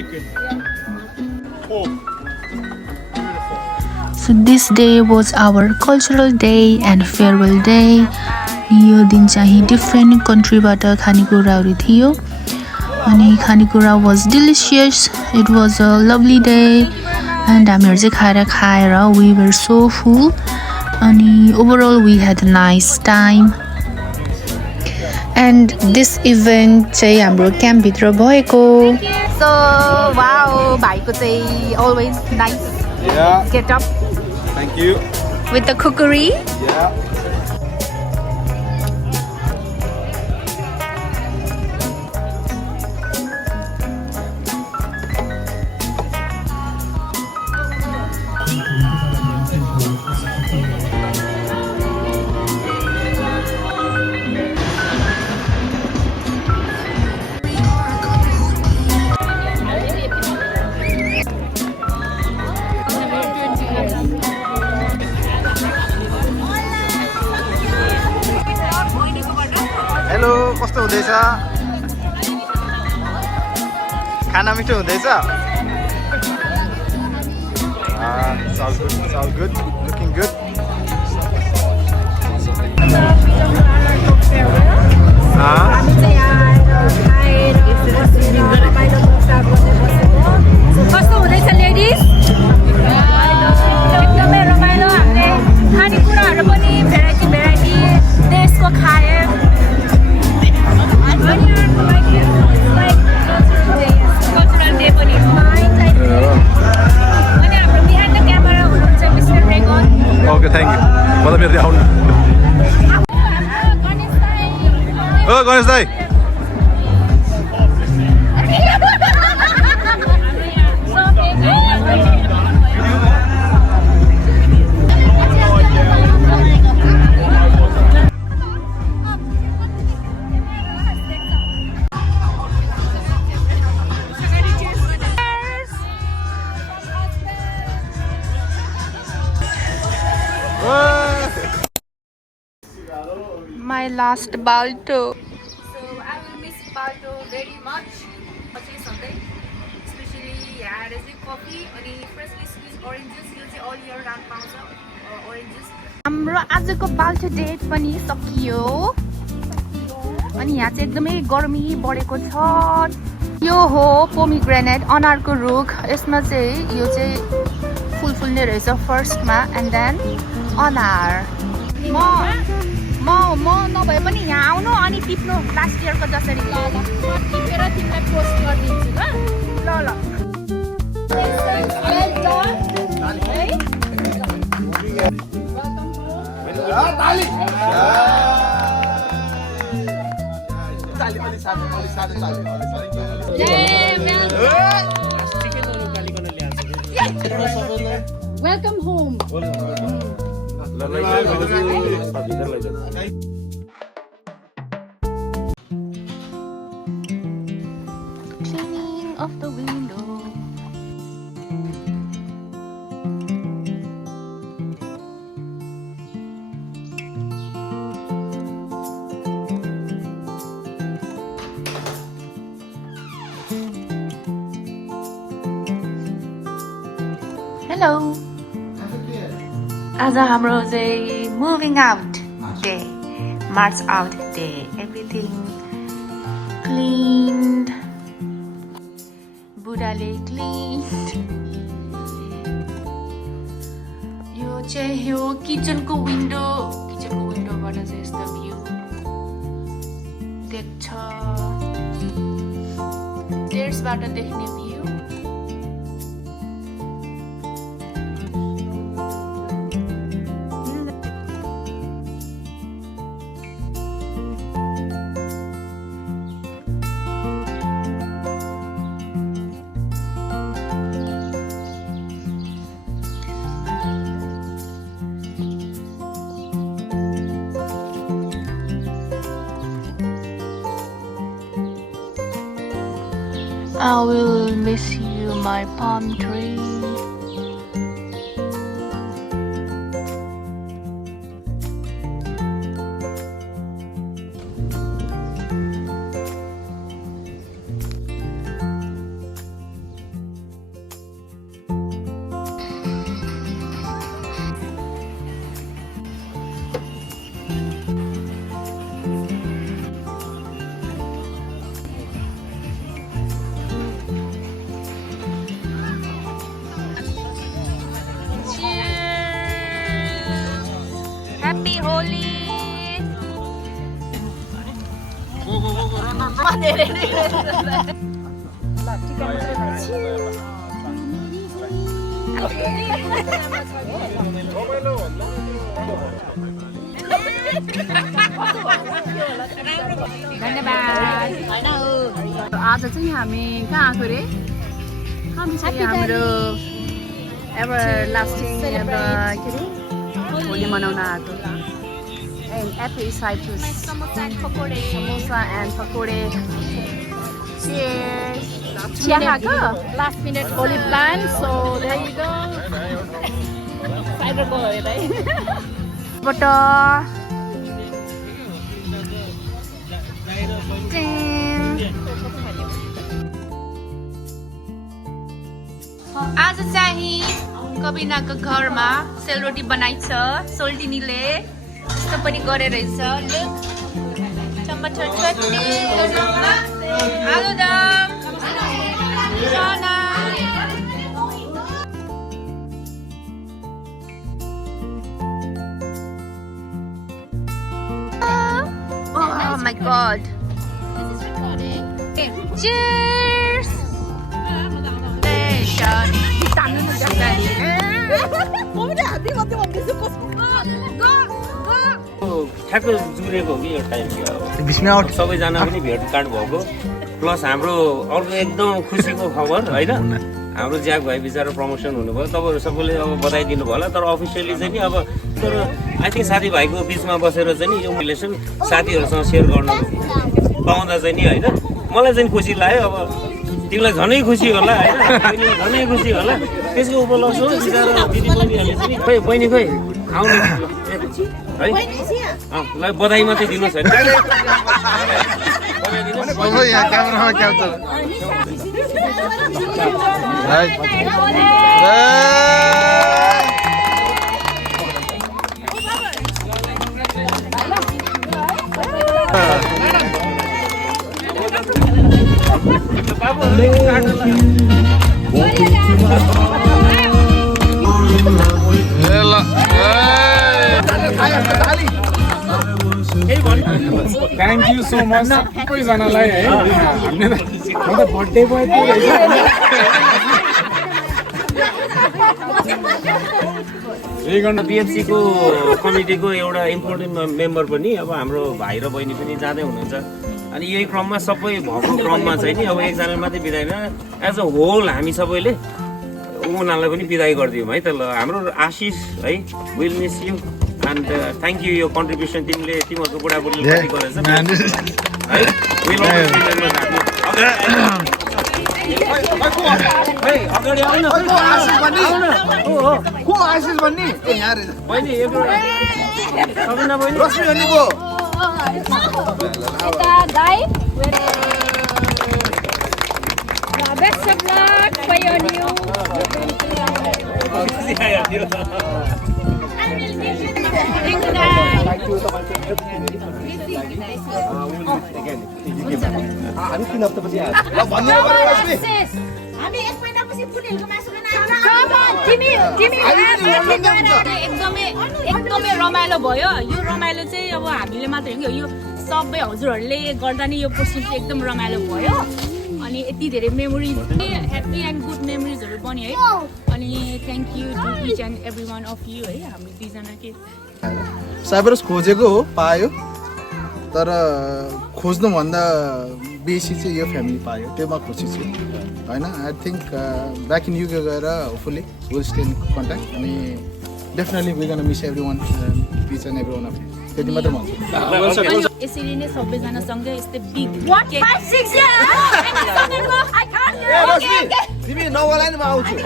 chicken. Oh. So this day was our cultural day and farewell day. यो दिन चाहिँ different country बाट खानेकुराहरु थियो अनि खानेकुरा was delicious. It was a lovely day and हामीहरु चाहिँ खाएर we were so full अनि overall we had a nice time. And this event चाहिँ हाम्रो क्याम्प भित्र भएको. So wow, भाइको चाहिँ always nice. Yeah. Get up Thank you. with the cookery. Yeah. Hello कस्तो हुँदैछ खाना मिठो हुँदैछ It's all good looking good कस्तो हुँदैछ लेडिज एकदमै रमाइलो हामीले खानेकुराहरू पनि भेराइटी देशको खाए कल्चरल डे पनि अनि हाम्रो बिहान त क्यामेरा हुनुहुन्छ mister Regan Okay, thank you. What am I doing? Oh, Ganesh Dai. My last balto. So I will miss Balto very much. Especially here is coffee अनि freshly squeezed oranges. यो चाहिँ all year round पाउँछ oranges. हाम्रो आजको बाल्टो date पनि सकियो अनि यहाँ चाहिँ एकदमै गर्मी बढेको छ यो हो पोमिग्रेनेट अनारको रुख यसमा चाहिँ यो चाहिँ फुल फुल्ने रहेछ फर्स्टमा एन्ड देन अनार म नभए पनि यहाँ आउनु अनि टिप्नु लास्ट इयरको जसरी ल टिपेर तिमीलाई पोस्ट गरिदिन्छु ल Welcome home. Cleaning of the window. Hello. आज हाम्रो चाहिँ moving out day, march out day, everything cleaned, बुढाले cleaned. यो चाहिँ यो किचनको विन्डोबाट चाहिँ यस्तो भ्यू देख्छ स्टेयर्सबाट देख्ने view I will miss you, my palm tree. धेरै नै धन्यवाद आज चाहिँ हामी कहाँ आएको रे हामी चाहिँ हाम्रो एभर लास्टिङ एउटा के अरे होली मनाउन आएको and appetizers samosa and pakode cheers last minute holy plan so there you go cider go right butter आज चाहिँ कबिनाको घरमा सेलरोटी बनाइछ सोल्टिनीले यस्तो पनि गरेर रहेछ लुक टमाटर चटनी आलुदम चना oh my god cheers ठ्याक्क जुरेको हो कि यो टाइम बिचमा आउट सबैजना पनि भेटघाट भएको प्लस हाम्रो अर्को एकदम खुसीको खबर होइन हाम्रो ज्याक भाइ बिचरा प्रमोसन हुनुभयो तपाईँहरू सबैले अब बधाई दिनुभयो होला तर अफिसियली चाहिँ नि अब तर आई थिङ्क साथीभाइको बिचमा बसेर चाहिँ नि यो रिलेसन साथीहरूसँग सेयर गर्न पाउँदा चाहिँ नि होइन मलाई चाहिँ खुसी लाग्यो अब तिमीलाई झनै खुसी होला होइन झनै खुसी होला त्यसको उपलक्ष्य हो बिचरा दिदीबहिनीहरूले चाहिँ खोइ बहिनी खोइ आउनु है ल बधाई मात्रै दिनुहोस् है यहाँ क्यामेरामा capture thank you so much सबैजनालाई है म त बर्थडे बोय बिएफसीको कमिटीको एउटा इम्पोर्टेन्ट मेम्बर पनि अब हाम्रो भाइ र बहिनी पनि जाँदै हुनुहुन्छ अनि यही क्रममा सबै भएको क्रममा चाहिँ नि अब एकजना मात्रै बिदाय एज अ होल हामी सबैले उनीहरूलाई पनि बिदाय गरिदिउँ है त ल हाम्रो आशिष है will miss you and thank you yo contribution तिमीले तिमीहरूको बुढाबुढीले गरेछ है अगाडि आउन को आशिष भन्ने यहाँ बहिनी सबिना बहिनी रश्मि भन्नेको Best of luck for your new. एकदमै रमाइलो भयो यो रमाइलो चाहिँ अब हामीले मात्रै होइन यो सबै हजुरहरूले गर्दा नि यो पर्सन चाहिँ एकदम रमाइलो भयो अनि यति धेरै मेमोरिज ह्याप्पी एन्ड गुड मेमोरिजहरू बन्यो है अनि thank you to each and every one of you है हामी दुईजना के साइबरस खोजेको हो पायो तर खोज्नुभन्दा बेसी चाहिँ यो फ्यामिली पायो त्योमा खुसी छु होइन I think back in UK गएर hopefully will stay in contact अनि definitely we gonna miss every one each and every one of त्यति मात्रै भन्छु यसरी नै सबैजना सँगै यस्तै बिग तिमी नवलाई म आउँछु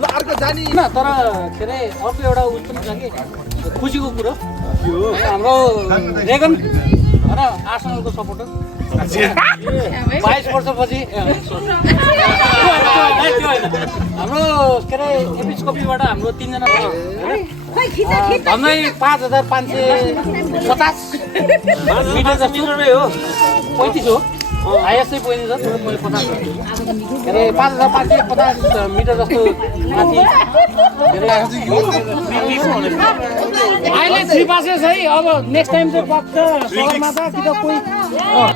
ल अर्को जानी तर के अरे अर्को एउटा उस पनि छ कि खुसीको कुरो हाम्रो रेगन होइन आर्सेनलको सपोर्टर 22 वर्षपछि हाम्रो के अरे एपिस्कोपीबाट हाम्रो 3 जना भन्दै 5550 मिटर जस्तो हो 35 हो हाइएस्ट चाहिँ 35 छ मैले 50 के अरे 5550 मिटर जस्तो माथि अहिले 3 पासेस है अब नेक्स्ट टाइम चाहिँ पक्ष सगरमाथा कि त कोही ल